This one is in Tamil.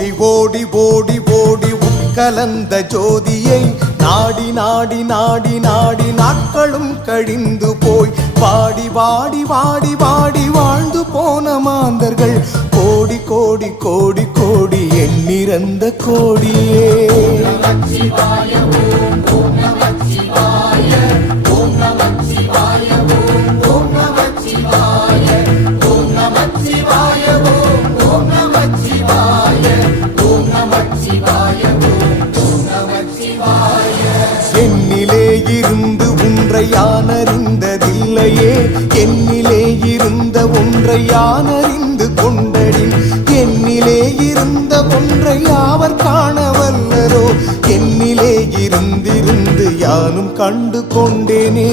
ஓடி ஓடி ஓடி ஓடி உட்கலந்த ஜோதியை நாடி நாடி நாடி நாடி நாட்களும் கழிந்து போய் வாடி வாடி வாடி வாடி வாழ்ந்து போன மாந்தர்கள் கோடி கோடி கோடி கோடி எண்ணிறந்த கோடியே. என்னிலே இருந்து ஒன்றை யானறிந்ததில்லையே, என்னிலே இருந்த ஒன்றை யானறிந்து கொண்டடின், என்னிலே இருந்த ஒன்றை யாவர் காணவல்லரோ, என்னிலே இருந்திருந்து யானும் கண்டு கொண்டேனே.